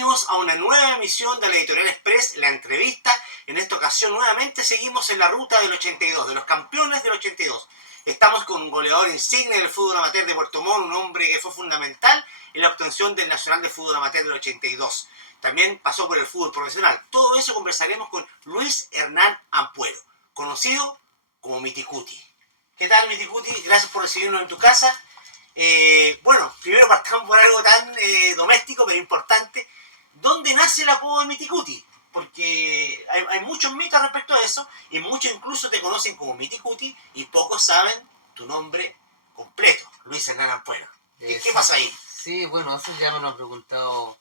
Bienvenidos a una nueva emisión de la Editorial Express, la entrevista. En esta ocasión nuevamente seguimos en la ruta del 82, de los campeones del 82. Estamos con un goleador insigne del fútbol amateur de Puerto Montt, un hombre que fue fundamental en la obtención del Nacional de Fútbol Amateur del 82. También pasó por el fútbol profesional. Todo eso conversaremos con Luis Hernán Ampuero, conocido como Miticuti. ¿Qué tal, Miticuti? Gracias por recibirnos en tu casa. Bueno, primero partamos por algo tan doméstico pero importante. ¿Dónde nace el apodo de Miticuti? Porque hay muchos mitos respecto a eso y muchos incluso te conocen como Miticuti y pocos saben tu nombre completo, Luis Hernán Ampuero. ¿Qué pasa ahí? Sí, bueno, eso ya me lo han preguntado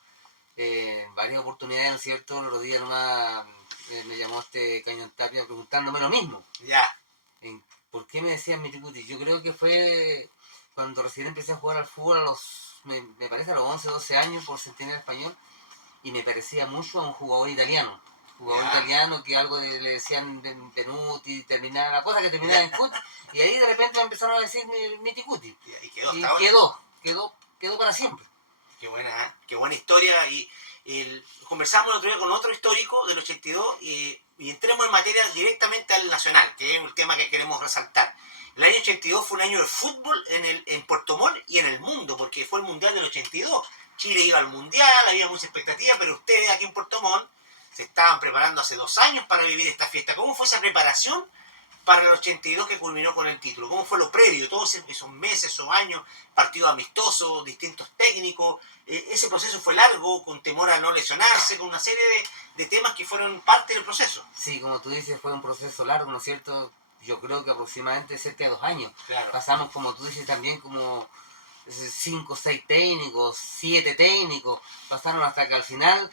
en varias oportunidades, ¿no es cierto? El otro día nomás me llamó Cañón Tapia preguntándome lo mismo. Ya. ¿Por qué me decían Miticuti? Yo creo que fue cuando recién empecé a jugar al fútbol me parece a los 11, 12 años por Centenario Español, y me parecía mucho a un jugador italiano. Italiano que algo le decían Benuti, terminaba la cosa que terminaba en Cuti, y ahí de repente me empezaron a decir Miticuti. Y quedó para siempre. Qué buena historia. Conversamos el otro día con otro histórico del 82 y entremos en materia directamente al Nacional, que es el tema que queremos resaltar. El año 82 fue un año de fútbol en Puerto Montt y en el mundo, porque fue el Mundial del 82. Chile iba al Mundial, había mucha expectativa, pero ustedes aquí en Puerto Montt se estaban preparando hace 2 años para vivir esta fiesta. ¿Cómo fue esa preparación para el 82 que culminó con el título? ¿Cómo fue lo previo? Todos esos meses, esos años, partidos amistosos, distintos técnicos. Ese proceso fue largo, con temor a no lesionarse, con una serie de temas que fueron parte del proceso. Sí, como tú dices, fue un proceso largo, ¿no es cierto? Yo creo que aproximadamente cerca de 2 años. Claro. Pasamos, como tú dices, también como 5 o 6 técnicos, 7 técnicos, pasaron hasta que al final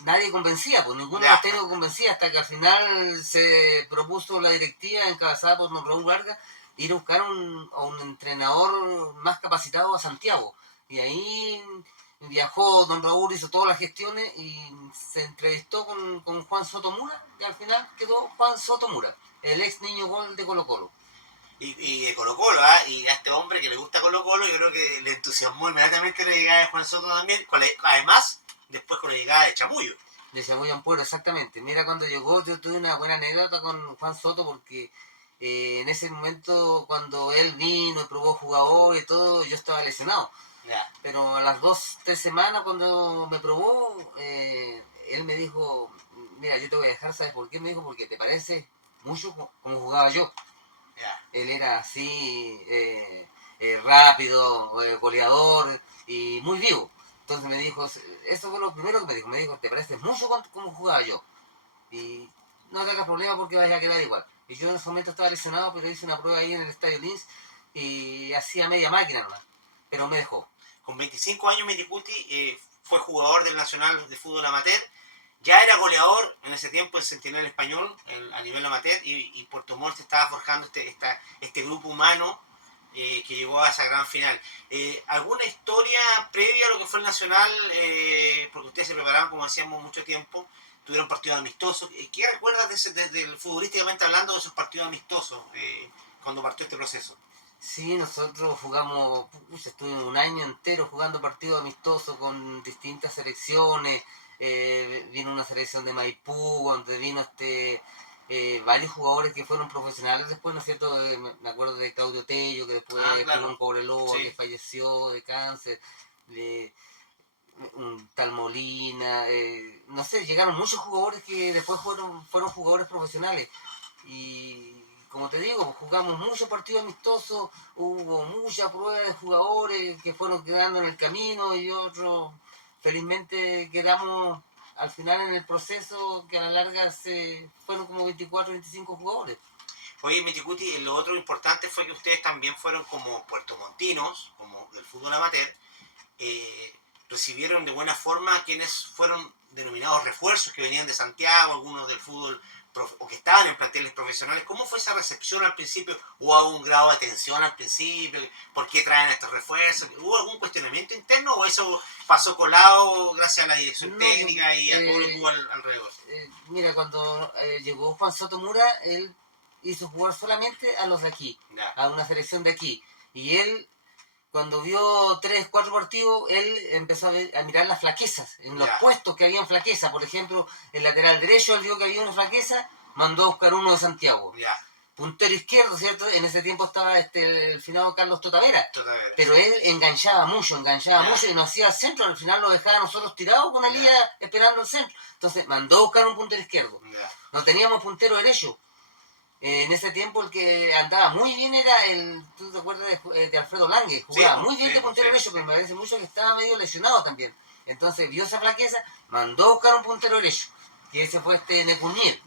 nadie convencía, pues ninguno de los técnicos convencía, hasta que al final se propuso la directiva encabezada por don Raúl Vargas ir a buscar a un entrenador más capacitado a Santiago, y ahí viajó don Raúl, hizo todas las gestiones y se entrevistó con Juan Soto Mura, y al final quedó Juan Soto Mura, el ex niño gol de Colo Colo. Y de Colo Colo, y a este hombre que le gusta Colo Colo, yo creo que le entusiasmó inmediatamente la llegada de Juan Soto también, además, después con la llegada de Chamullo. De Chamullo Ampuero, exactamente. Mira, cuando llegó, yo tuve una buena anécdota con Juan Soto, porque en ese momento, cuando él vino y probó jugador y todo, yo estaba lesionado. Ya. Pero a las 2, 3 semanas, cuando me probó, él me dijo, mira, yo te voy a dejar, ¿sabes por qué? Me dijo, porque te parece mucho como jugaba yo. Yeah. Él era así, rápido, goleador y muy vivo. Entonces me dijo, eso fue lo primero que me dijo, te pareces mucho como jugaba yo. Y no te hagas problema porque vayas a quedar igual. Y yo en ese momento estaba lesionado, pero hice una prueba ahí en el Estadio Lins y hacía media máquina nomás, pero me dejó. Con 25 años Miticuti fue jugador del Nacional de Fútbol Amateur. Ya era goleador en ese tiempo en Centenario Español a nivel amateur y Puerto Montt estaba forjando este grupo humano que llegó a esa gran final. ¿Alguna historia previa a lo que fue el Nacional? Porque ustedes se preparaban, como decíamos, mucho tiempo, tuvieron partidos amistosos. ¿Qué recuerdas desde futbolísticamente hablando de esos partidos amistosos cuando partió este proceso? Sí, nosotros jugamos, estuvimos un año entero jugando partidos amistosos con distintas selecciones. Vino una selección de Maipú, donde vino varios jugadores que fueron profesionales después, ¿no es cierto? Me acuerdo de Claudio Tello, que después jugó en Cobreloa, que falleció de cáncer, de un tal Molina, no sé, llegaron muchos jugadores que después fueron jugadores profesionales. Y como te digo, jugamos muchos partidos amistosos, hubo muchas pruebas de jugadores que fueron quedando en el camino y otros felizmente quedamos al final en el proceso, que a la larga fueron como 24, 25 jugadores. Oye, Miticuti, lo otro importante fue que ustedes también fueron como puertomontinos, como del fútbol amateur, recibieron de buena forma a quienes fueron denominados refuerzos, que venían de Santiago, algunos del fútbol o que estaban en planteles profesionales. ¿Cómo fue esa recepción al principio? ¿Hubo algún grado de tensión al principio? ¿Por qué traen estos refuerzos? ¿Hubo algún cuestionamiento interno o eso pasó colado gracias a la dirección técnica y a todo lo que hubo alrededor? Mira, cuando llegó Juan Soto Mura, él hizo jugar solamente a los de aquí, a una selección de aquí. Y él cuando vio 3, 4 partidos, él empezó a mirar las flaquezas, en los puestos que habían flaqueza. Por ejemplo, el lateral derecho, él vio que había una flaqueza, mandó a buscar uno de Santiago. Puntero izquierdo, ¿cierto? En ese tiempo estaba el finado Carlos Totavera. Pero él enganchaba mucho y nos hacía el centro. Al final lo dejaba a nosotros tirados con Elías esperando el centro. Entonces mandó a buscar un puntero izquierdo. No teníamos puntero derecho. En ese tiempo el que andaba muy bien era ¿tú te acuerdas de Alfredo Lange? Jugaba muy bien de puntero derecho, pero me parece mucho que estaba medio lesionado también. Entonces vio esa flaqueza, mandó a buscar un puntero derecho. Y ese fue Necunier.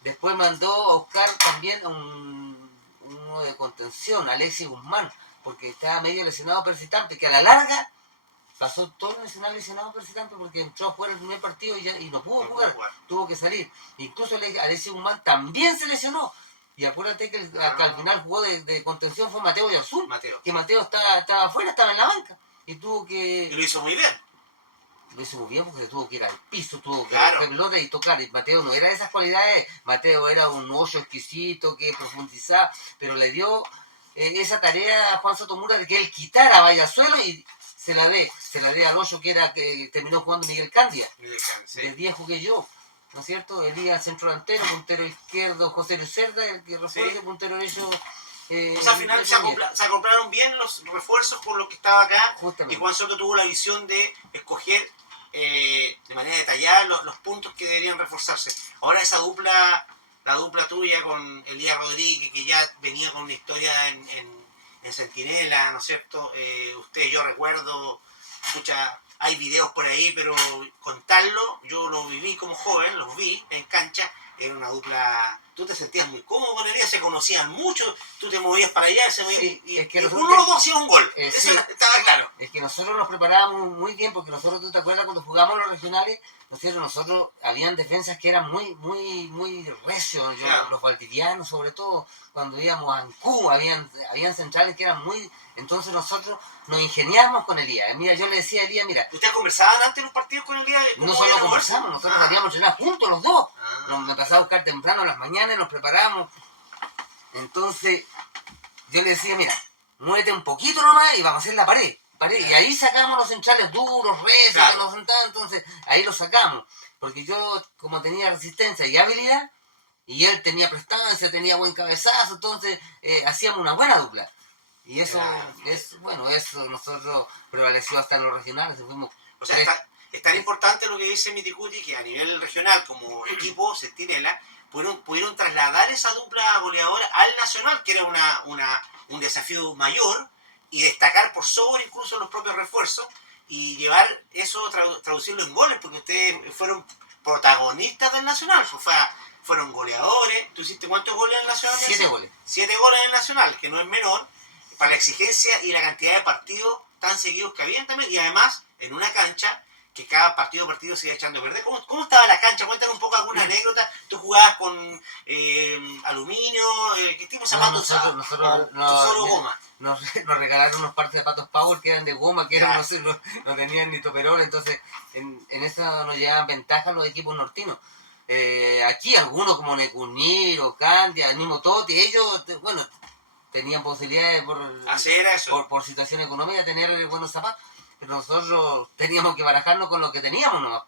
Después mandó a buscar también uno de contención, Alexis Guzmán, porque estaba medio lesionado persistente, que a la larga pasó todo el nacional lesionado persistente porque entró a jugar el primer partido y no pudo jugar, tuvo que salir. Incluso Alexis Guzmán también se lesionó. Y acuérdate que al final jugó de contención fue Mateo Yarzún, que Mateo estaba afuera, estaba en la banca. Y tuvo que... Y lo hizo muy bien. Lo hizo muy bien porque tuvo que ir al piso, tuvo que coger pelota y tocar. Y Mateo no era de esas cualidades, Mateo era un 8 exquisito que profundizaba, pero le dio esa tarea a Juan Sotomura de que él quitara a Vallazuelo y se la dé al 8 que terminó jugando Miguel Candia. De 10 jugué yo, ¿no es cierto? Elías centro delantero, puntero izquierdo José Luis Cerda, el que refuerza, puntero derecho. O sea, al final se compraron bien los refuerzos por lo que estaba acá. Justamente. Y Juan Soto tuvo la visión de escoger de manera detallada los puntos que deberían reforzarse. Ahora esa dupla, la dupla tuya con Elías Rodríguez, que ya venía con una historia en Centinela, ¿no es cierto? Yo recuerdo, escucha, hay videos por ahí, pero contarlo, yo lo viví como joven, los vi en cancha, era una dupla, tú te sentías muy cómodo con Elías, se conocían mucho, tú te movías para allá, y es que uno de los dos hacía un gol, eso estaba claro. Es que nosotros nos preparábamos muy bien, porque nosotros, ¿tú te acuerdas cuando jugamos los regionales? Nosotros habían defensas que eran muy recios, los valdivianos sobre todo, cuando íbamos a Ancú, habían centrales que eran muy... Entonces nosotros nos ingeniamos con Elías. Mira, yo le decía a Elías, mira... ¿Ustedes conversaban antes de los partidos con Elías? No solo conversamos, nosotros salíamos a entrenar juntos los dos. Me pasaba a buscar temprano en las mañanas y nos preparábamos. Entonces yo le decía, mira, muévete un poquito nomás y vamos a hacer la pared. Y ahí sacamos los centrales duros, recios, que nos sentaban, entonces ahí los sacamos. Porque yo, como tenía resistencia y habilidad, y él tenía prestancia, tenía buen cabezazo, entonces hacíamos una buena dupla. Y eso, eso nosotros prevaleció hasta en los regionales. Fuimos o sea, es tan importante lo que dice Miticuti que a nivel regional, como equipo, Centinela, pudieron trasladar esa dupla goleadora al nacional, que era un desafío mayor, y destacar por sobre incluso los propios refuerzos, y llevar eso, traducirlo en goles, porque ustedes fueron protagonistas del nacional, fueron goleadores. ¿Tú hiciste cuántos goles en el nacional? 7 goles. 7 goles en el nacional, que no es menor, para la exigencia y la cantidad de partidos tan seguidos que habían también, y además en una cancha que cada partido a partido se iba echando a perder. ¿Cómo estaba la cancha? Cuéntanos un poco alguna anécdota. ¿Tú jugabas con aluminio? ¿Qué tipo de zapatos usabas? Nosotros solo goma. Nos regalaron unos pares de zapatos Power que eran de goma, que no tenían ni toperol, entonces en eso nos llevaban ventaja los equipos nortinos. Aquí algunos como Necunir o Candia, el mismo Toti, ellos, bueno, tenían posibilidades por situación económica de tener buenos zapatos, pero nosotros teníamos que barajarnos con lo que teníamos nomás.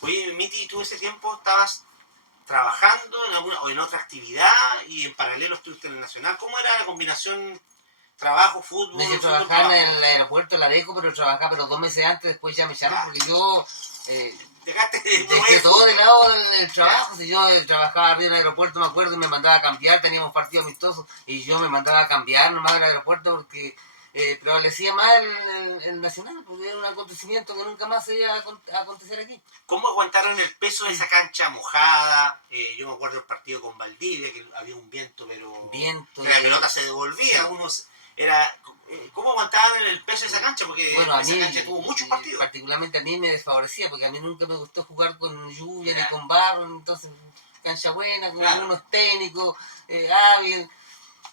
Oye, Miti, ¿tú ese tiempo estabas trabajando en alguna o en otra actividad y en paralelo estuviste en el Nacional? ¿Cómo era la combinación trabajo, fútbol? Yo trabajaba en el aeropuerto, en la DECO, pero trabajaba 2 meses antes, después ya me echaron porque yo... dejé todo de lado del trabajo. Si yo trabajaba arriba en el aeropuerto, me acuerdo, y me mandaba a cambiar, teníamos partidos amistosos y yo me mandaba a cambiar nomás del aeropuerto porque prevalecía más el nacional, porque era un acontecimiento que nunca más se iba a acontecer aquí. ¿Cómo aguantaron el peso de esa cancha mojada? Yo me acuerdo del partido con Valdivia, que había un viento, pero la pelota se devolvía, sí. ¿Cómo aguantaban el peso de esa cancha? Porque esa cancha tuvo muchos partidos. Particularmente a mí me desfavorecía, porque a mí nunca me gustó jugar con lluvia ni con barro, entonces cancha buena, con unos técnicos, hábil.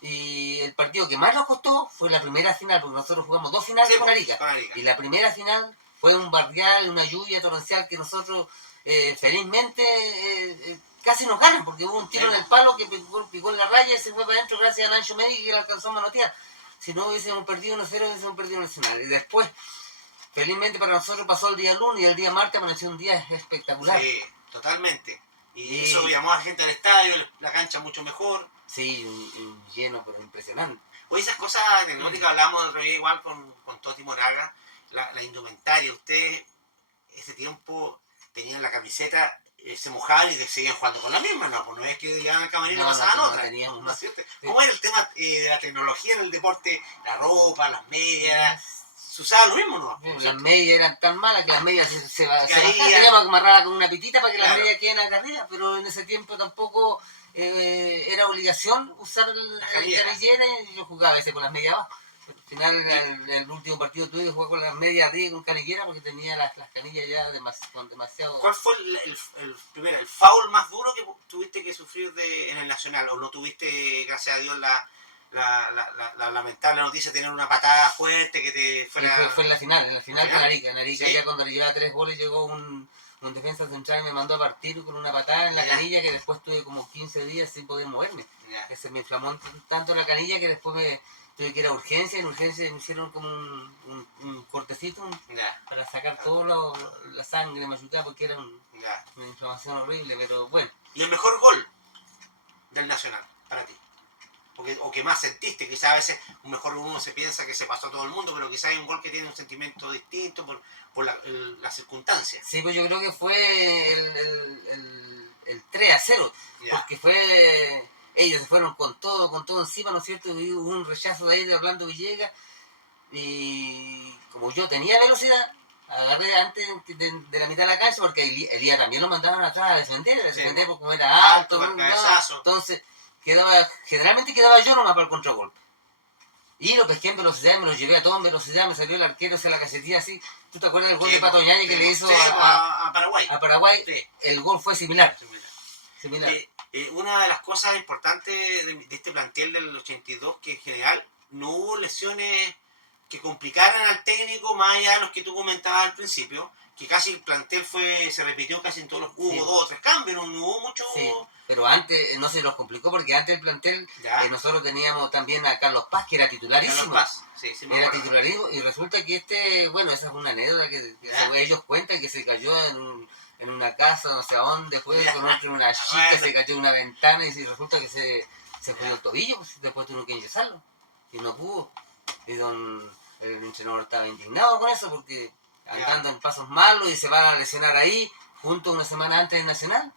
Y el partido que más nos costó fue la primera final, porque nosotros jugamos 2 finales con Arica. Y la primera final fue un barrial, una lluvia torrencial que nosotros felizmente casi nos ganan, porque hubo un tiro en el palo que picó en la raya y se fue para adentro gracias a Nacho Megui que la alcanzó a manotear. si no hubiésemos perdido 1-0, hubiésemos perdido Nacional. Y después, felizmente para nosotros pasó el día lunes y el día martes amaneció un día espectacular. Sí, totalmente. Y Y- eso llamó a la gente al estadio, la cancha mucho mejor. Sí, un lleno, pero impresionante. Oye, esas cosas anecdóticas hablamos el otro día igual con Toti Moraga, la indumentaria. Ustedes ese tiempo tenían la camiseta, se mojaban y seguían jugando con la misma, ¿no? Pues no es que llegaban al camarín y pasaban no otra. teníamos ¿No más. es cierto? Sí. ¿Cómo era el tema de la tecnología en el deporte? La ropa, las medias, se usaba lo mismo, ¿no? Las medias eran tan malas que las medias se bajaban, Caían. teníamos que amarrarlas con una pitita para que las Claro. medias queden acá arriba, pero en ese tiempo tampoco era obligación usar La el canillera. canillera y yo jugaba a veces con las medias abajo. Pero al final, el último partido tuve que jugar con las medias arriba y con canillera porque tenía las canillas ya con demasiado... ¿Cuál fue primero, el foul más duro que tuviste que sufrir en el Nacional? ¿O no tuviste, gracias a Dios, la lamentable noticia de tener una patada fuerte que te fuera... Fue en la final con Arica. En Arica ¿Sí? ya cuando le llevaba 3 goles llegó un defensa central y me mandó a partir con una patada en la canilla que después tuve como 15 días sin poder moverme. Ya. Se me inflamó tanto la canilla que después tuve que ir a urgencia y en urgencia me hicieron como un cortecito Ya. para sacar toda la sangre machucada porque era Ya. una inflamación horrible, pero bueno. ¿Y el mejor gol del Nacional para ti? O que más sentiste, quizás a veces un mejor uno se piensa que se pasó a todo el mundo, pero quizás hay un gol que tiene un sentimiento distinto por las circunstancias. Sí, pues yo creo que fue el 3-0, Ya. porque fue... Ellos se fueron con todo encima, ¿no es cierto? Y hubo un rechazo de ahí de Orlando Villegas y como yo tenía velocidad, agarré antes de la mitad de la cancha porque Elías también lo mandaban atrás a defender porque como era alto, entonces generalmente quedaba yo nomás para el contragolpe. Y lo pesqué en velocidad y me lo llevé a todo en velocidad, me salió el arquero, se la casetía así. ¿Tú te acuerdas del gol de Pato Ñañez que le hizo a Paraguay? A Paraguay, sí. El gol fue similar. Una de las cosas importantes de este plantel del 82 que en general no hubo lesiones que complicaran al técnico más allá de los que tú comentabas al principio, que casi el plantel se repitió casi en todos los hubo 2 o 3 cambios, no hubo mucho. Sí, pero antes no se nos complicó porque antes el plantel nosotros teníamos también a Carlos Paz que era titularísimo. Carlos Paz, sí, era titularísimo y resulta que bueno, esa es una anécdota que ellos cuentan que se cayó en una casa, no sé a dónde fue, con otro en una chica, se cayó en una ventana y resulta que se jodió el tobillo, pues después tuvo que inyectarlo y no pudo. Y el entrenador estaba indignado con eso porque andando en pasos malos y se van a lesionar ahí, junto una semana antes del Nacional.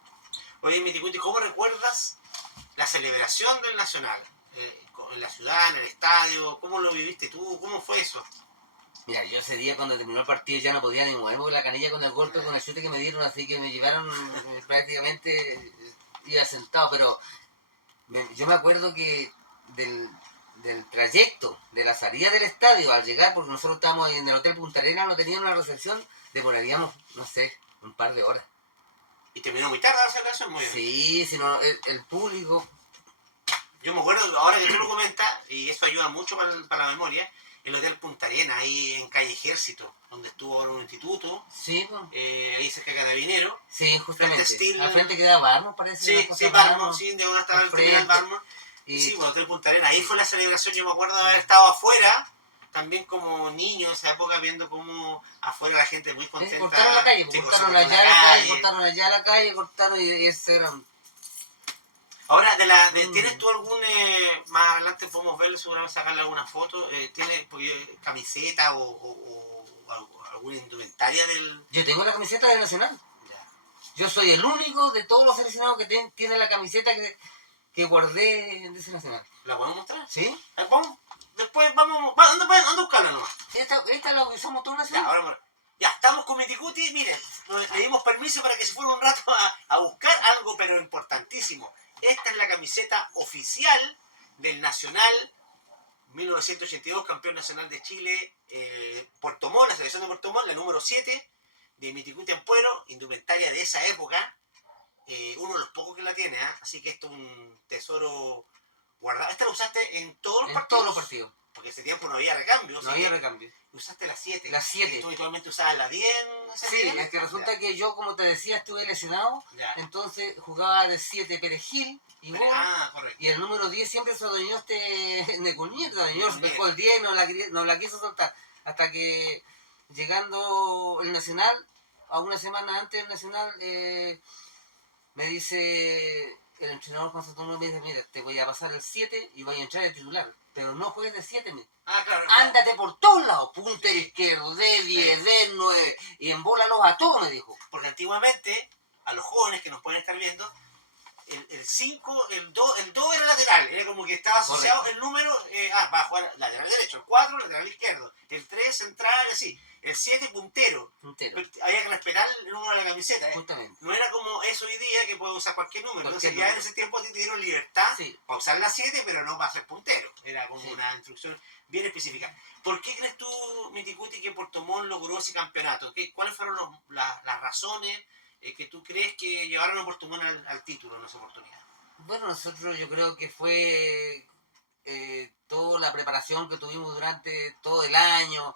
Oye, Miticuti, ¿cómo recuerdas la celebración del Nacional? En la ciudad, en el estadio, ¿cómo lo viviste tú? ¿Cómo fue eso? Mira, yo ese día cuando terminó el partido ya no podía ni moverme con la canilla con el golpe, con el chute que me dieron, así que me llevaron prácticamente, iba sentado, pero yo me acuerdo que del trayecto, de la salida del estadio al llegar, porque nosotros estábamos en el Hotel Punta Arenas, no teníamos una recepción, demoraríamos, no sé, un par de horas. ¿Y terminó muy tarde la celebración? Muy bien. Sí, sino el público... Yo me acuerdo, ahora que tú lo comentas, y eso ayuda mucho para la memoria, el Hotel Punta Arenas, ahí en Calle Ejército, donde estuvo ahora un instituto, sí, pues. Ahí cerca de Carabinero. Sí, justamente. Steel, al frente quedaba Barmore, parece. Sí, Barmore, sí, de ahora estaba el terminal Barmore. Y sí, bueno, Hotel Punta Arenas, ahí fue la celebración, yo me acuerdo de haber estado afuera, también como niño en esa época, viendo cómo afuera la gente muy contenta. Cortaron la calle, cortaron allá la calle, cortaron y ese era... Ahora, ¿tienes tú algún, más adelante podemos verlo, seguramente sacarle alguna foto, ¿tienes camiseta o alguna indumentaria del...? Yo tengo la camiseta del Nacional. Ya. Yo soy el único de todos los seleccionados que tiene la camiseta que guardé de ese Nacional. ¿La podemos mostrar? ¿Sí? Vamos, después anda a buscarla nomás. Esta la usamos todo Nacional. Ya, estamos con Miticuti, miren, le dimos permiso para que se fuera un rato a buscar algo, pero importantísimo. Esta es la camiseta oficial del Nacional 1982, campeón nacional de Chile, Puerto Montt, la selección de Puerto Montt, la número 7 de Miticuti Ampuero, indumentaria de esa época, uno de los pocos que la tiene, así que esto es un tesoro guardado. ¿Esta la usaste en todos los partidos? En todos los partidos. porque ese tiempo no había recambio. No había recambio. Usaste la 7. La 7. ¿Y tú habitualmente usabas la 10? Sí, es que resulta que yo, como te decía, estuve lesionado, Ya. entonces jugaba de 7 Perejil y gol, Correcto. y el número 10 siempre se adueñó Neculnier, se adueñó, Neculnier. pescó el 10, no la quiso soltar, hasta que llegando el Nacional, a una semana antes del Nacional, me dice el entrenador Juan Sotomuro, me dice, mira, te voy a pasar el 7 y voy a entrar de titular, pero no juegues de 7, Claro. Ándate por todos lados, puntero izquierdo, de 10, de 9, y embólalos a todos, me dijo. Porque antiguamente, a los jóvenes que nos pueden estar viendo, el 5, el 2 era lateral, era como que estaba asociado. Correcto. El número, va a jugar lateral derecho, el 4 lateral izquierdo, el 3 central, así, el 7 puntero. Había que respetar el número de la camiseta. Justamente. No era como eso hoy día que puede usar cualquier número. Entonces ya en ese tiempo te dieron libertad para usar la 7, pero no para ser puntero. Era como una instrucción bien específica. ¿Por qué crees tú, Miticuti, que Puerto Montt logró ese campeonato? ¿Cuáles fueron las razones que tú crees que llevaron a Puerto Montt al título en esa oportunidad? Bueno, nosotros yo creo que fue toda la preparación que tuvimos durante todo el año,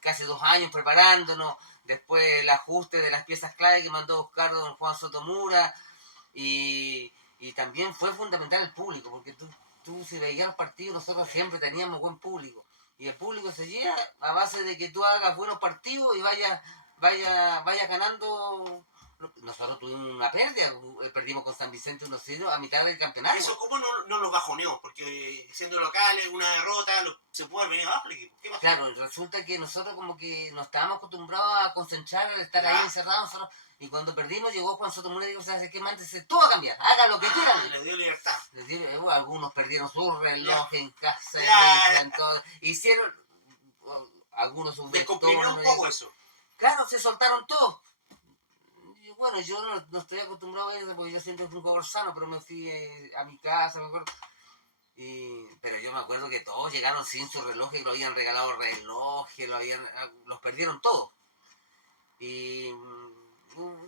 casi 2 años preparándonos, después el ajuste de las piezas clave que mandó a buscar don Juan Sotomura, y también fue fundamental el público, porque tú si veías los partidos, nosotros siempre teníamos buen público, y el público se llega a base de que tú hagas buenos partidos y vayas ganando. Nosotros tuvimos una pérdida, perdimos con San Vicente 1-0 a mitad del campeonato. ¿Eso cómo no los bajoneó? Porque siendo locales, una derrota, se pudo haber venido abajo el equipo. ¿Qué pasó? Claro, resulta que nosotros como que nos estábamos acostumbrados a concentrar, a estar ahí encerrados, y cuando perdimos llegó Juan Sotomura y dijo, ¿sabes qué? Mándese todo a cambiar, haga lo que quieran. Le dio libertad. Algunos perdieron su reloj en casa, en todo, hicieron algunos sus descomprimió un poco eso. Claro, se soltaron todos. Bueno, yo no estoy acostumbrado a eso porque yo siempre fui un jugador sano, pero me fui a mi casa, me acuerdo. Pero yo me acuerdo que todos llegaron sin su reloj y lo habían regalado relojes, los perdieron todos. Y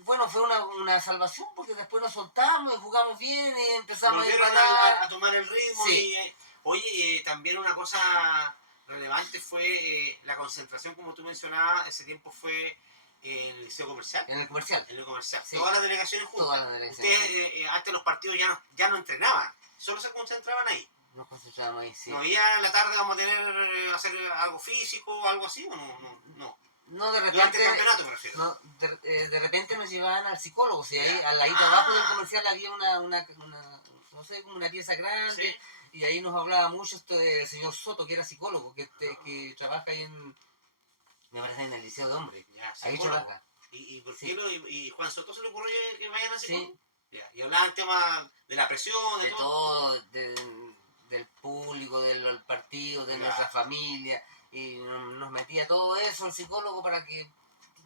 bueno, fue una salvación porque después nos soltamos y jugamos bien y empezamos a tomar el ritmo. Sí. Oye, también una cosa relevante fue la concentración, como tú mencionabas, ese tiempo fue en el Liceo Comercial. En el Comercial. En el Comercial. Sí. Todas las delegaciones juntas. Todas las delegaciones. Ustedes antes los partidos ya no entrenaban, solo se concentraban ahí. Nos concentrábamos ahí, sí. ¿No había en la tarde vamos a hacer algo físico o algo así o no? No, de repente. Durante el campeonato me refiero. No, de repente nos llevaban al psicólogo. Si ahí al ladito abajo del Comercial había una no sé, como una pieza grande. ¿Sí? Y ahí nos hablaba mucho el señor Soto, que era psicólogo, que trabaja ahí me parece en el Liceo de Hombres. Ahí trabaja. ¿Y por qué y Juan Soto se le ocurrió que vayan a psicólogo? Sí. Y hablaban temas de la presión, de todo, del público, del partido, de nuestra familia, y nos metía todo eso el psicólogo para que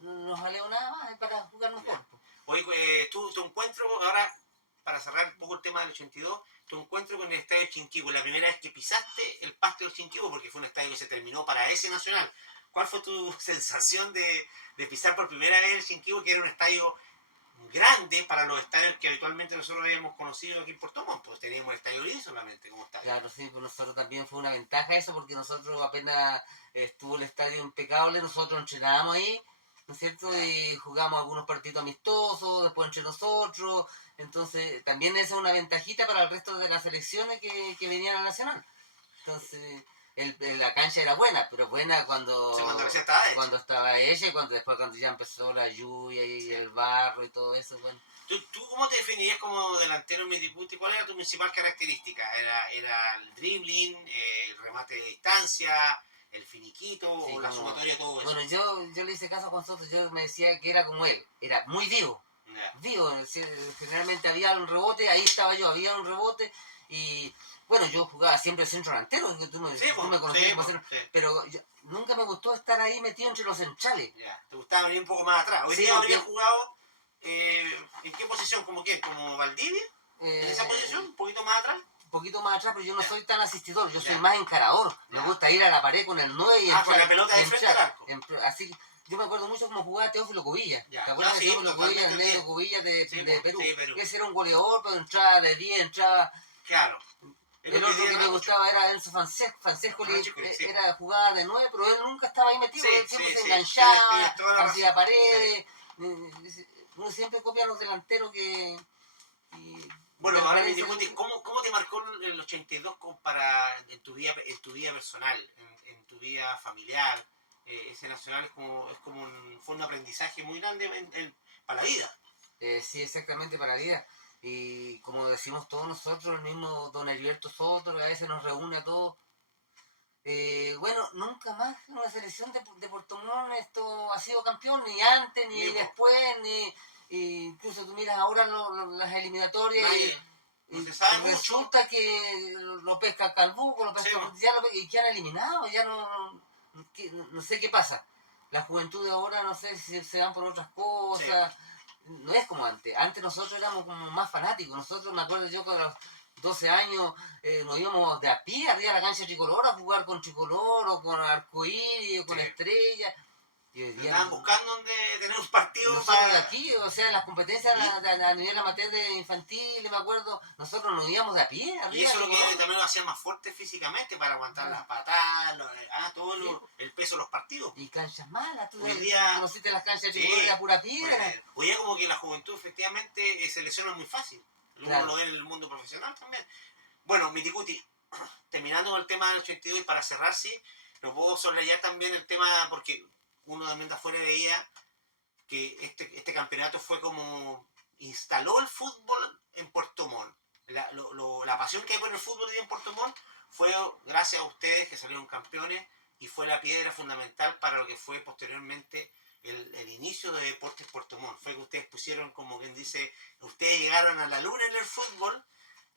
no nos valía nada más, para jugar mejor. Oye, tu encuentro, ahora, para cerrar un poco el tema del 82, tu encuentro con el estadio Chinquico, la primera vez que pisaste el pasto del Chinquico, porque fue un estadio que se terminó para ese Nacional. ¿Cuál fue tu sensación de pisar por primera vez el Chinquico, que era un estadio grande para los estadios que habitualmente nosotros habíamos conocido aquí en Puerto Montt? Pues teníamos el estadio Lee solamente como estadio. Claro, sí, pues nosotros también fue una ventaja eso, porque nosotros apenas estuvo el estadio impecable, nosotros entrenábamos ahí, ¿no es cierto? Y jugamos algunos partidos amistosos, después entre nosotros, entonces también esa es una ventajita para el resto de las selecciones que venían al Nacional. Entonces, la cancha era buena, pero buena cuando estaba hecha, y después cuando ya empezó la lluvia y el barro y todo eso, bueno. ¿Tú cómo te definirías como delantero Miticuti? ¿Cuál era tu principal característica? ¿Era el dribbling, el remate de distancia, el finiquito, la sumatoria, todo eso? Bueno, yo le hice caso a Juan Soto, yo me decía que era como él, era muy vivo. Vivo, generalmente había un rebote, ahí estaba yo, había un rebote, y bueno, yo jugaba siempre centro delantero, que tú me conocías, pero nunca me gustó estar ahí metido entre los centrales. Te gustaba venir un poco más atrás. Hoy día habría jugado, ¿en qué posición? ¿Como quién? ¿Como Valdivia? ¿En esa posición? ¿Un poquito más atrás? Un poquito más atrás, pero yo no soy tan asistidor, yo soy más encarador. Me gusta ir a la pared con el 9 y con la pelota de frente al arco. Así, yo me acuerdo mucho cómo jugaba Teófilo Cubilla. ¿Te acuerdas de Teófilo Cubilla, el negro Cubilla de Perú? Ese era un goleador, pero entraba de 10, entraba... Claro. El otro que me gustaba era Enzo Francesco. Francesco era jugada de 9, pero él nunca estaba ahí metido. Él siempre se enganchaba, hacía paredes. Uno siempre copia a los delanteros que... Bueno, ahora me Miticuti, ¿cómo te marcó el 82 en tu vida personal, en tu vida familiar? Ese nacional fue un aprendizaje muy grande para la vida. Sí, exactamente, para la vida. Y como decimos todos nosotros, el mismo don Heriberto Soto, que a veces nos reúne a todos. Bueno, nunca más una selección de Puerto Montt esto ha sido campeón, ni antes, ni después, incluso tú miras ahora las eliminatorias no se sabe resulta mucho. Que lo pesca Calbuco, y que han eliminado, ya no sé qué pasa. La juventud de ahora no sé si se van por otras cosas. Sí. No es como antes. Antes nosotros éramos como más fanáticos. Nosotros, me acuerdo yo con los 12 años, nos íbamos de a pie arriba a la cancha tricolor a jugar con tricolor o con arcoíris o con estrellas. Estaban buscando donde tener un partido nosotros de aquí, o sea, en las competencias a nivel amateur de infantil, me acuerdo, nosotros nos íbamos de a pie. Y eso es lo que también lo hacía más fuerte físicamente para aguantar las patadas, el peso de los partidos. Y canchas malas, tú día, conociste las canchas de a pura piedra. Hoy día como que la juventud efectivamente se lesiona muy fácil. Uno lo ve en el mundo profesional también. Bueno, Miticuti, terminando con el tema del 82 y para cerrar, sí, no puedo soslayar también el tema porque uno también de afuera veía que este campeonato fue como instaló el fútbol en Puerto Montt. La pasión que hay por el fútbol en Puerto Montt fue gracias a ustedes que salieron campeones y fue la piedra fundamental para lo que fue posteriormente el inicio de Deportes Puerto Montt. Fue que ustedes pusieron, como quien dice, ustedes llegaron a la luna en el fútbol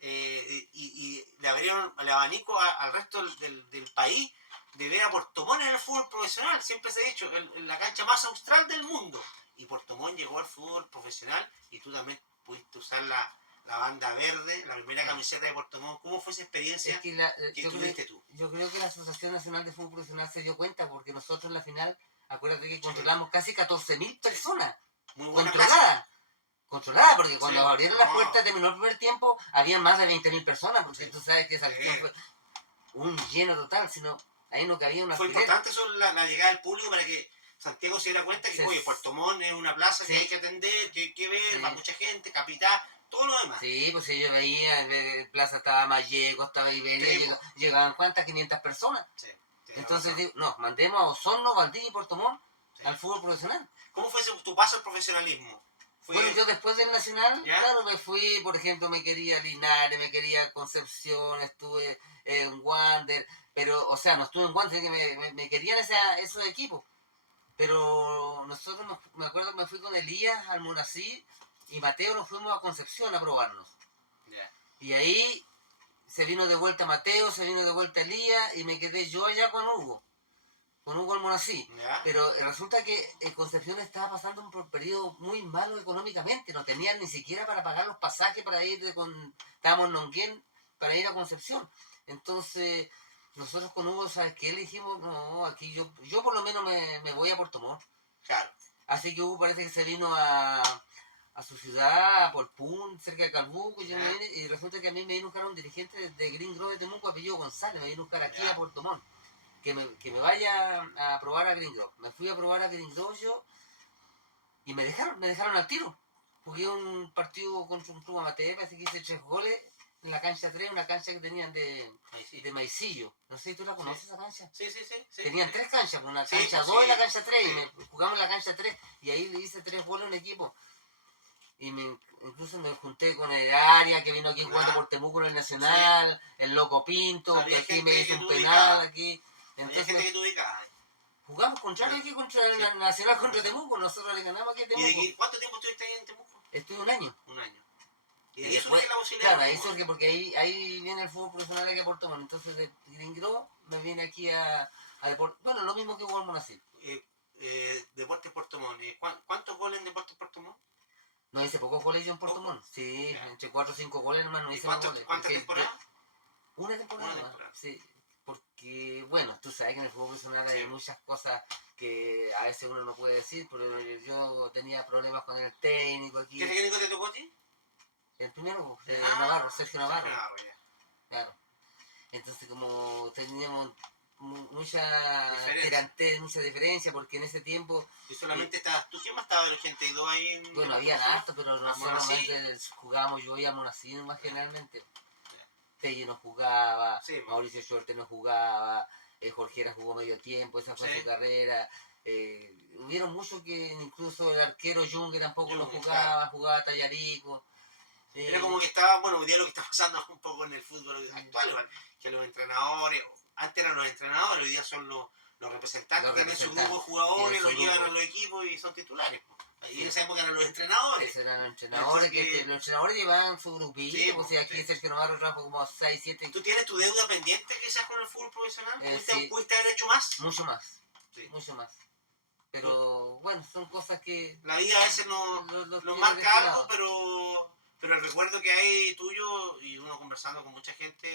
y le abrieron el abanico al resto del país de ver a Puerto Montt en el fútbol profesional. Siempre se ha dicho, en la cancha más austral del mundo. Y Puerto Montt llegó al fútbol profesional y tú también pudiste usar la banda verde, la primera camiseta de Puerto Montt. ¿Cómo fue esa experiencia que tuviste tú? Yo creo que la Asociación Nacional de Fútbol Profesional se dio cuenta porque nosotros en la final, acuérdate que controlamos casi 14.000 personas. Muy buena controlada, porque cuando abrieron la puerta, terminó el primer tiempo, había más de 20.000 personas, porque tú sabes que esa acción fue un lleno total, sino ahí no cabía una Fue importante eso, la llegada del público para que Santiago se diera cuenta que, oye, Puerto Montt es una plaza que hay que atender, que hay que ver, va mucha gente, capital, todo lo demás. Sí, pues yo veía, en Plaza estaba Malleco, estaba Iberia, llegaban ¿cuántas? 500 personas. Sí, entonces digo, no, mandemos a Osorno, Valdivia y Puerto Montt al fútbol profesional. ¿Cómo fue tu paso al profesionalismo? Bueno, yo después del Nacional, claro, me fui, por ejemplo, me quería Linares, me quería Concepción, estuve en Wander, pero, o sea, no estuve en Wander, que me querían esos equipos. Pero nosotros, me acuerdo que me fui con Elías al Monací y Mateo nos fuimos a Concepción a probarnos. Y ahí se vino de vuelta Mateo, se vino de vuelta Elías y me quedé yo allá con Hugo Almonací. Pero resulta que Concepción estaba pasando un periodo muy malo económicamente, no tenían ni siquiera para pagar los pasajes para ir estábamos en Nonguén para ir a Concepción. Entonces nosotros con Hugo, ¿sabes qué? Le dijimos, no, aquí yo por lo menos me voy a Puerto Montt. Claro. Así que Hugo parece que se vino a su ciudad, a Polpún, cerca de Calbuco, y resulta que a mí me vino a buscar un dirigente de Green Grove de Temuco, apellido González, me vino a buscar aquí a Puerto Montt. Que me vaya a probar a Green Grove. Me fui a probar a Green Grove yo y me dejaron al tiro. Jugué un partido contra un club amateur, parece que hice 3 goles en la cancha 3, una cancha que tenían de Maicillo. No sé si tú la conoces esa cancha. Sí. Tenían 3 canchas, una cancha 2 y la cancha 3, y jugamos en la cancha 3 y ahí le hice 3 goles a un equipo. Y incluso me junté con el área que vino aquí jugando por Temuco en el Nacional, el Loco Pinto, que aquí me hizo un penal aquí. Entonces jugamos aquí contra el Nacional contra Temuco, nosotros le ganamos aquí a Temuco. ¿Y cuánto tiempo estuviste ahí en Temuco? Estuve un año. Y ahí surge la posibilidad. Claro, ahí surge porque ahí viene el fútbol profesional aquí a Puerto Montt. Entonces de Green Grove me viene aquí a Deportes. Bueno, lo mismo que Hugo Almonací. Deportes Puerto Montt. ¿Cuántos goles en Deportes Puerto Montt? No hice pocos goles yo en Puerto Montt. Sí, entre 4 o 5 goles nomás no hice más goles. ¿Cuántas temporadas? Una temporada. Sí. Porque, bueno, tú sabes que en el fútbol profesional hay muchas cosas que a veces uno no puede decir, pero yo tenía problemas con el técnico aquí. ¿Qué técnico te tocó a ti? El primero, Navarro, Sergio Navarro. Sergio Navarro, ya. Claro. Entonces como teníamos mucha Diferencia. mucha diferencia, porque en ese tiempo, Y solamente estabas tú. ¿Quién más estaba del 82 ahí en bueno, Deportes habían Nacional? harto, pero nosotros Almonacid. normalmente jugábamos, yo íbamos así más generalmente. Ya. Tello no jugaba, Sí, po. Mauricio Shorte no jugaba, Jorgera jugó medio tiempo, esa fue su Sí. carrera. Hubieron muchos que incluso el arquero Junger tampoco no Junior, claro. jugaba Tallarico. Era Eh, como que estaba, bueno, hoy día lo que está pasando un poco en el fútbol eh, actual, igual, que los entrenadores, antes eran los entrenadores, hoy día son los representantes, los tienen su grupo de representantes tienen jugadores, su los llevan a grupo. los equipos y son titulares. Y en Sí, esa época eran los entrenadores. esos eran los Entonces entrenadores, que, los entrenadores llevaban su sí, grupito, pues pues, si sí. aquí Sergio Navarro trajo como 6 7 ¿Tú tienes tu deuda pendiente quizás con el fútbol profesional? sí, ¿Pudiste haber hecho más? mucho más, Sí. mucho más. Tú- Pero bueno, son cosas que La vida a veces los nos tiene de este marca algo, lado. pero el recuerdo que hay tuyo y uno conversando con mucha gente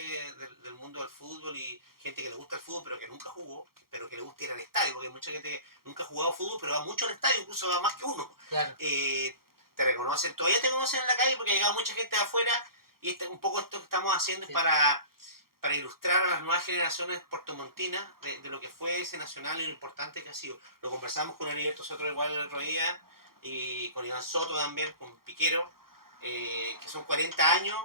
del mundo del fútbol y gente que le gusta el fútbol pero que nunca jugó, pero que le gusta ir al estadio, porque hay mucha gente que nunca ha jugado fútbol pero va mucho al estadio, incluso va más que uno. Claro, Te reconocen, todavía te conocen en la calle porque ha llegado mucha gente de afuera y un poco esto que estamos haciendo es sí. para ilustrar a las nuevas generaciones puertomontinas de lo que fue ese nacional y lo importante que ha sido. Lo conversamos con Heriberto Soto igual el otro día y con Iván Soto también, con Piquero, que son 40 años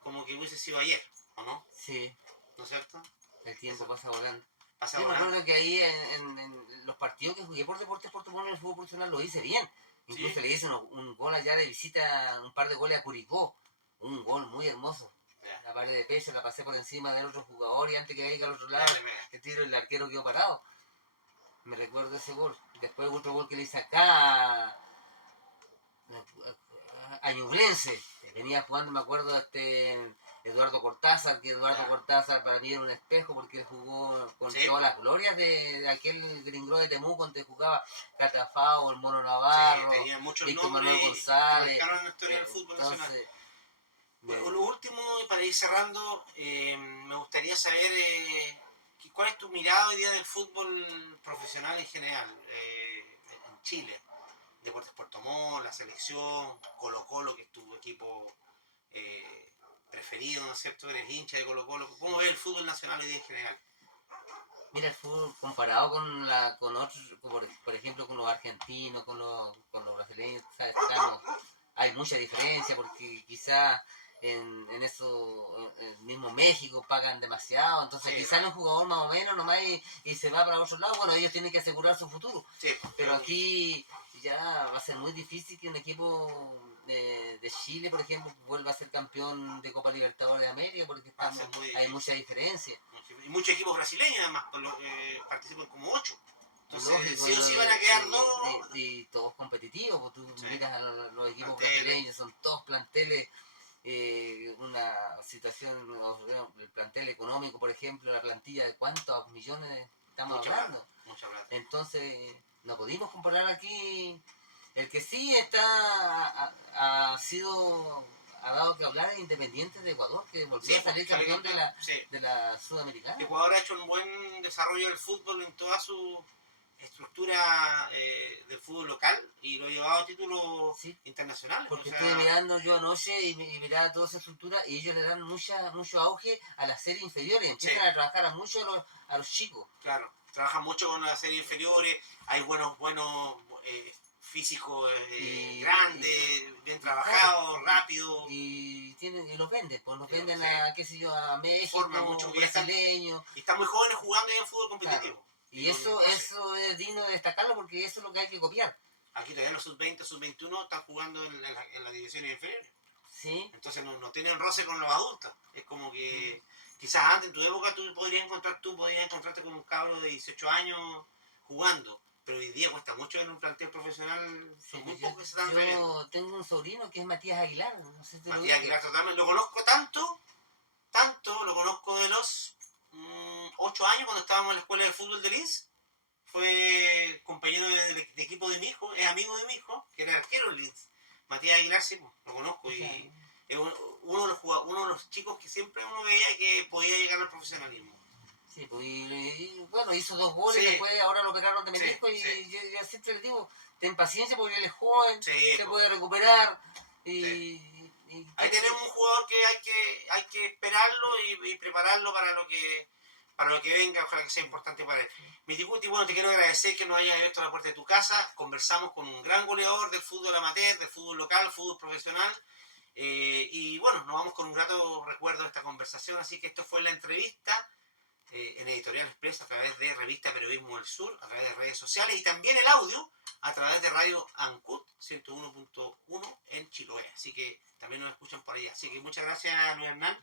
como que hubiese sido ayer, ¿o no? Sí, ¿No es cierto? el tiempo Eso pasa volando. pasa Yo me volando. acuerdo que ahí en los partidos que jugué por Deportes Puerto Montt en el fútbol profesional lo hice bien. Incluso ¿Sí? le hice un gol allá de visita, un par de goles a Curicó. Un gol muy hermoso. Ya. La pared de pecho la pasé por encima del otro jugador y antes que caiga al otro lado, Dale, pega. el tiro el arquero quedó parado. Me recuerdo ese gol. Después otro gol que le hice acá a Ñublense. Venía jugando, me acuerdo, Eduardo Cortázar, que Eduardo Ya. Cortázar para mí era un espejo porque él jugó con Sí, todas pues. las glorias de aquel gringo de Temuco, donde jugaba Catafao, el Mono Sí, Navarro, tenía muchos Víctor nombres Manuel que González. marcaron la historia del fútbol nacional. Entonces, Bueno, me, lo último, para ir cerrando, me gustaría saber cuál es tu mirada hoy día del fútbol profesional en general en Chile. Deportes Puerto Montt, la selección, Colo Colo, que es tu equipo eh, preferido, ¿no es cierto? Eres hincha de Colo Colo. ¿Cómo ves el fútbol nacional hoy día en general? mira, el fútbol comparado con otros, por ejemplo, con los argentinos, con los brasileños, ¿sabes? Hay mucha diferencia porque quizás en eso, en mismo México pagan demasiado, entonces Sí, aquí claro. sale un jugador más o menos nomás y se va para otro lado, bueno, ellos tienen que asegurar su futuro, Sí, pero aquí ya va a ser muy difícil que un equipo de Chile, por ejemplo, vuelva a ser campeón de Copa Libertadores de América porque va a ser muy hay difícil. mucha diferencia. Y muchos equipos brasileños además participan como 8. Entonces, Lógico, sí o sí van a quedar dos. todos competitivos, pues tú Sí, miras a los equipos planteles. brasileños, son todos planteles, una situación, el plantel económico, por ejemplo, la plantilla de cuántos millones estamos Mucha hablando. plata, mucha plata. Entonces, no pudimos comparar aquí. El que sí ha sido, ha dado que hablar es Independiente de Ecuador, que volvió Sí, a pues, salir sale campeón campeón. Sí. de la Sudamericana. Ecuador ha hecho un buen desarrollo del fútbol en toda su estructura del fútbol local y lo ha llevado a títulos Sí, internacionales. porque O estuve sea, mirando yo anoche y miraba toda esa estructura y ellos le dan mucho auge a las series inferiores, sí, empiezan a trabajar mucho a los chicos. claro. Trabajan mucho con las series inferiores, hay buenos físicos grandes, bien trabajados, Claro, rápidos, y los venden, pues los venden sí, a, qué sé yo, a forman mucho, México, y brasileños, están muy jóvenes jugando ya en fútbol claro. competitivo. Y eso, No sé, eso es digno de destacarlo porque eso es lo que hay que copiar. aquí todavía los sub-20, sub-21 están jugando en las divisiones inferiores. Sí, Entonces no tienen roce con los adultos. Es como que quizás antes en tu época tú podrías encontrarte con un cabro de 18 años jugando. Pero hoy día cuesta mucho en un plantel profesional. sí, Son muy pues yo, pocos que se están atreviendo. yo tengo un sobrino que es Matías Aguilar, no sé si te lo Matías dije. Aguilar totalmente. Lo conozco tanto, lo conozco de los 8 años cuando estábamos en la escuela de fútbol de Linz. Fue compañero de equipo de mi hijo, es amigo de mi hijo, que era arquero en Linz. Matías Aguilar, sí, pues, lo conozco. O sea, Y es uno de los chicos que siempre uno veía que podía llegar al profesionalismo. sí, pues, bueno, hizo 2 goles, Sí, después ahora lo operaron de sí, menisco y sí, yo siempre le digo, ten paciencia porque él es joven, sí, se pues, puede recuperar sí. y, Ahí tenemos un jugador que hay que esperarlo y prepararlo para lo que venga, ojalá que sea importante para él. Miticuti, bueno, te quiero agradecer que nos hayas abierto la puerta de tu casa. Conversamos con un gran goleador del fútbol amateur, del fútbol local, fútbol profesional. Y bueno, nos vamos con un grato recuerdo de esta conversación. Así que esto fue la entrevista en Editorial Express a través de Revista Periodismo del Sur, a través de redes sociales y también el audio a través de Radio Ancut 101.1 en Chiloé. Así que también nos escuchan por allá. Así que muchas gracias, Luis Hernán.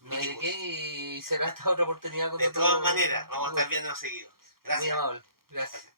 No hay de qué y será esta otra oportunidad. De todas maneras, vamos a estar viéndonos seguido. Gracias. Muy amable. Gracias.